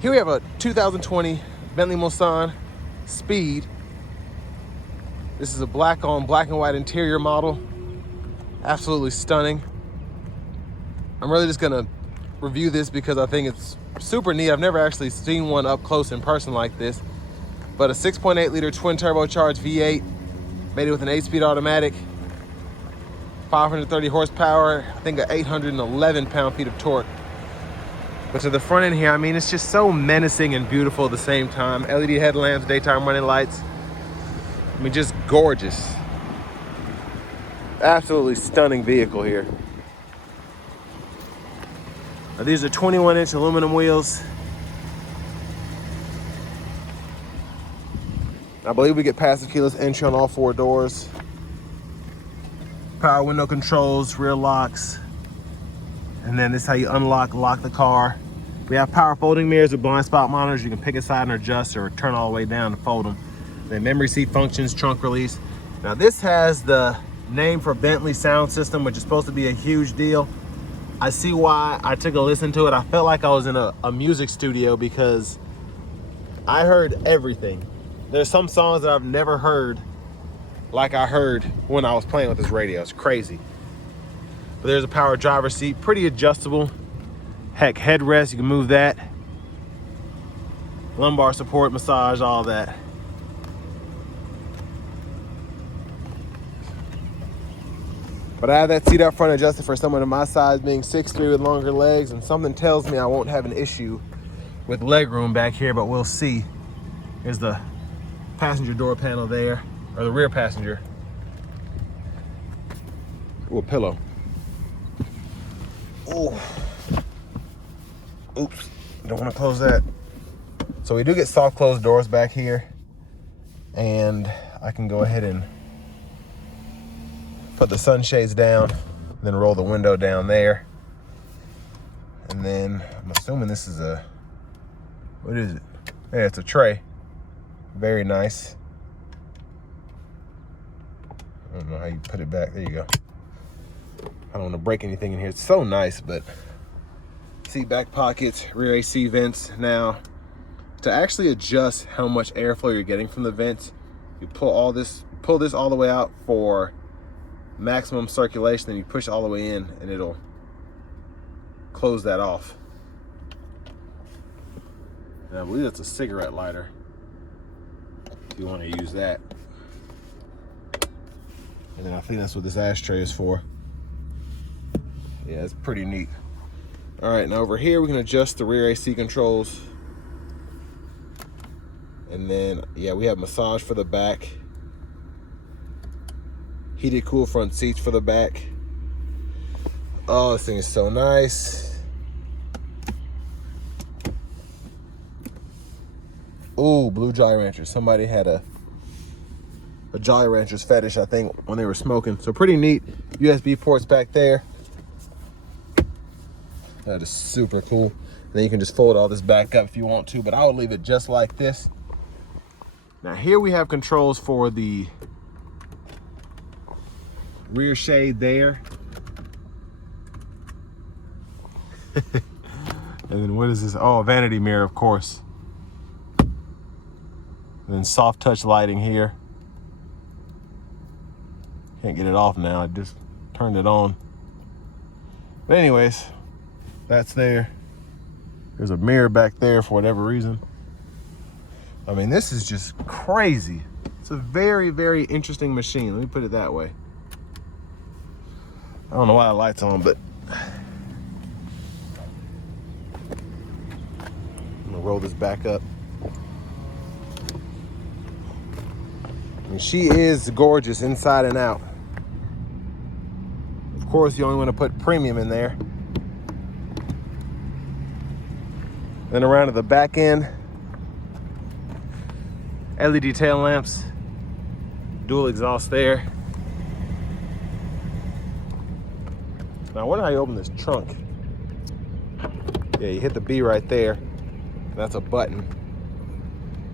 Here we have a 2020 Bentley Mulsanne Speed. This is a black on black and white interior model. Absolutely stunning. I'm really just gonna review this because I think it's super neat. I've never actually seen one up close in person like this. But a 6.8 liter twin turbocharged V8, made it with an 8-speed automatic, 530 horsepower, I think 811 pound-feet of torque. But to the front end here, I mean, it's just so menacing and beautiful at the same time. LED headlamps, daytime running lights. I mean, just gorgeous. Absolutely stunning vehicle here. Now, these are 21-inch aluminum wheels. I believe we get passive keyless entry on all 4 doors. Power window controls, rear locks. And then this is how you lock the car. We have power folding mirrors with blind spot monitors. You can pick aside and adjust or turn all the way down to fold them. Then memory seat functions, trunk release. Now this has the name for Bentley sound system, which is supposed to be a huge deal. I see why. I took a listen to it. I felt like I was in a music studio because I heard everything. There's some songs that I've never heard like I heard when I was playing with this radio. It's crazy. But there's a power driver's seat, pretty adjustable. Heck, headrest, you can move that. Lumbar support, massage, all that. But I have that seat up front adjusted for someone of my size, being 6'3" with longer legs, and something tells me I won't have an issue with leg room back here, but we'll see. Here's the passenger door panel there, or the rear passenger. Ooh, a pillow. Ooh. Oops, don't want to close that. So we do get soft closed doors back here, and I can go ahead and put the sunshades down, then roll the window down there. And then I'm assuming this is a, what is it? Yeah, it's a tray. Very nice. I don't know how you put it back. There you go. I don't want to break anything in here. It's so nice, but seat back pockets, rear AC vents. Now, to actually adjust how much airflow you're getting from the vents, you pull this all the way out for maximum circulation, then you push all the way in and it'll close that off. And I believe that's a cigarette lighter, if you want to use that. And then I think that's what this ashtray is for. Yeah, it's pretty neat. All right, now over here we can adjust the rear AC controls. And then, yeah, we have massage for the back. Heated, cool front seats for the back. Oh, this thing is so nice. Ooh, blue Jolly Ranchers. Somebody had a Jolly Ranchers fetish, I think, when they were smoking. So pretty neat. USB ports back there. That is super cool. And then you can just fold all this back up if you want to, but I would leave it just like this. Now here we have controls for the rear shade there. And then what is this? Oh, a vanity mirror, of course. And then soft touch lighting here. Can't get it off now, I just turned it on. But anyways, that's there. There's a mirror back there for whatever reason. I mean, this is just crazy. It's a very, very interesting machine. Let me put it that way. I don't know why the light's on, but I'm gonna roll this back up. I mean, she is gorgeous inside and out. Of course, you only want to put premium in there. Then around to the back end, LED tail lamps, dual exhaust there. Now, I wonder how you open this trunk. Yeah, you hit the B right there. That's a button.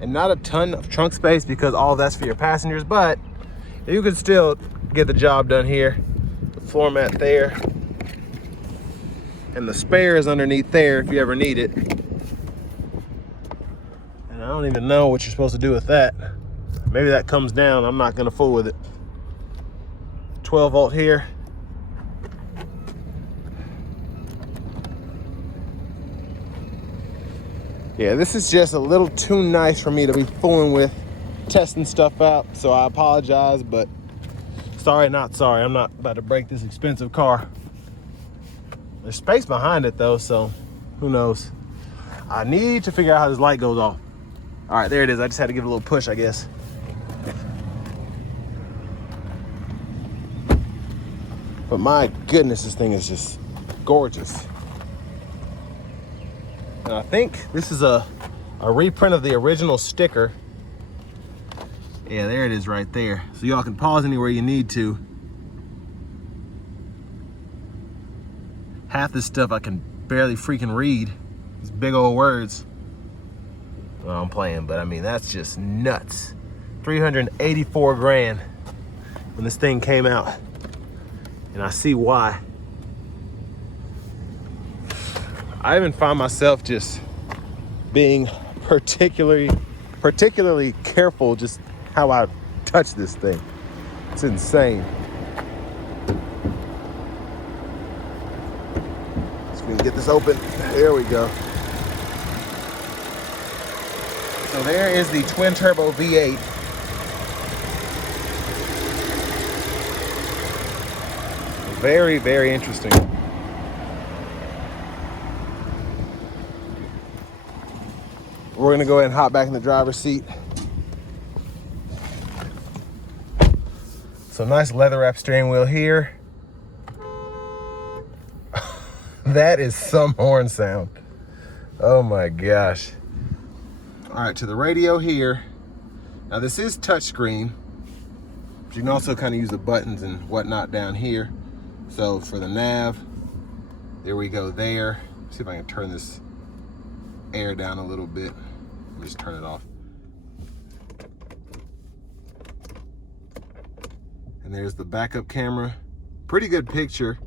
And not a ton of trunk space because all that's for your passengers, but you can still get the job done here. The floor mat there. And the spare is underneath there if you ever need it. I don't even know what you're supposed to do with that. Maybe that comes down. I'm not gonna fool with it. 12 volt here. Yeah, this is just a little too nice for me to be fooling with, testing stuff out. So I apologize, but sorry, not sorry. I'm not about to break this expensive car. There's space behind it though, so who knows? I need to figure out how this light goes off. All right, there it is. I just had to give it a little push, I guess. But my goodness, this thing is just gorgeous. And I think this is a reprint of the original sticker. Yeah, there it is right there. So y'all can pause anywhere you need to. Half this stuff I can barely freaking read. These big old words. Well, I'm playing, but I mean, that's just nuts. 384 grand when this thing came out. And I see why. I even find myself just being particularly careful just how I touch this thing. It's insane. So we can get this open. There we go. So there is the twin turbo V8. Very, very interesting. We're gonna go ahead and hop back in the driver's seat. So nice leather wrap steering wheel here. That is some horn sound. Oh my gosh. All right, to the radio here. Now this is touchscreen, but you can also kind of use the buttons and whatnot down here. So for the nav, there we go there. See if I can turn this air down a little bit. Let me just turn it off. And there's the backup camera. Pretty good picture.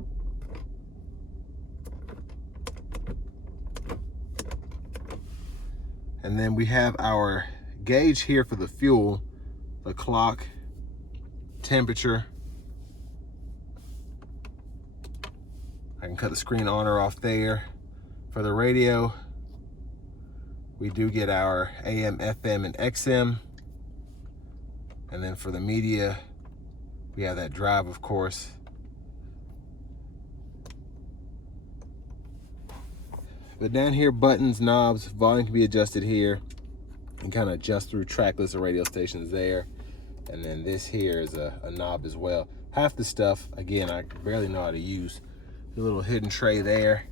And then we have our gauge here for the fuel, the clock, temperature. I can cut the screen on or off there. For the radio, we do get our AM, FM, and XM. And then for the media, we have that drive, of course. But down here, buttons, knobs, volume can be adjusted here. You can kind of adjust through track list of radio stations there. And then this here is a knob as well. Half the stuff, again, I barely know how to use. A little hidden tray there.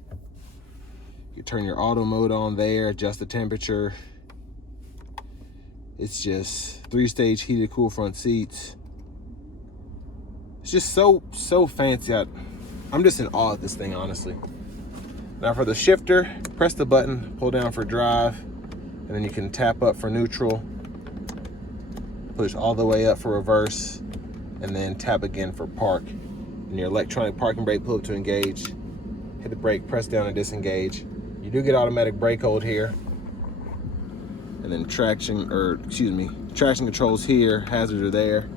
You turn your auto mode on there, adjust the temperature. It's just 3-stage heated cool front seats. It's just so fancy. I'm just in awe of this thing, honestly. Now for the shifter, press the button, pull down for drive, and then you can tap up for neutral, push all the way up for reverse, and then tap again for park. And your electronic parking brake, pull up to engage, hit the brake, press down to disengage. You do get automatic brake hold here. And then traction controls here, hazards are there.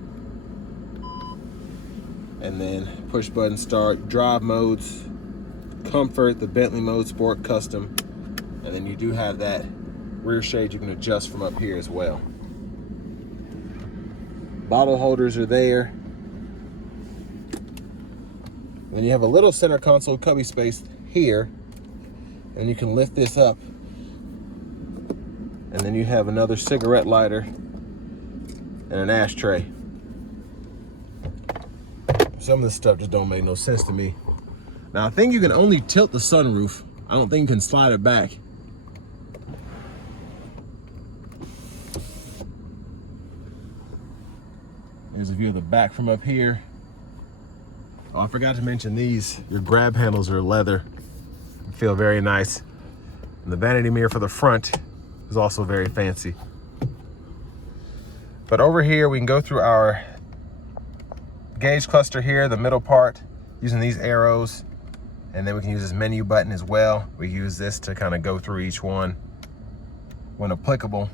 And then push button start, drive modes, comfort, the Bentley mode, sport, custom. And then you do have that rear shade you can adjust from up here as well. Bottle holders are there. Then you have a little center console cubby space here, and you can lift this up. And then you have another cigarette lighter and an ashtray. Some of this stuff just don't make no sense to me. Now I think you can only tilt the sunroof. I don't think you can slide it back. There's a view of the back from up here. Oh, I forgot to mention these. Your grab handles are leather. They feel very nice. And the vanity mirror for the front is also very fancy. But over here, we can go through our gauge cluster here, the middle part, using these arrows. And then we can use this menu button as well. We use this to kind of go through each one when applicable.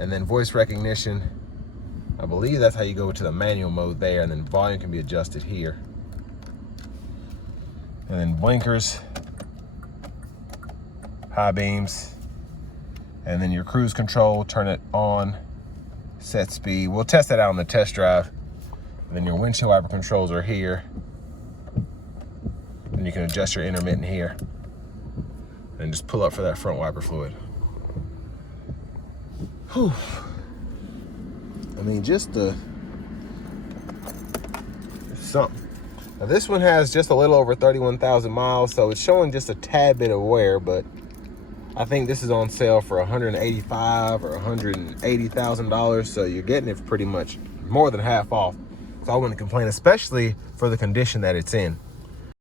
And then voice recognition, I believe that's how you go to the manual mode there, and then volume can be adjusted here. And then blinkers, high beams, and then your cruise control, turn it on, set speed. We'll test that out on the test drive. And then your windshield wiper controls are here. And you can adjust your intermittent here. And just pull up for that front wiper fluid. Whew. I mean, just something. Now this one has just a little over 31,000 miles, so it's showing just a tad bit of wear, but I think this is on sale for $185,000 or $180,000, so you're getting it pretty much more than half off. So I wouldn't complain, especially for the condition that it's in.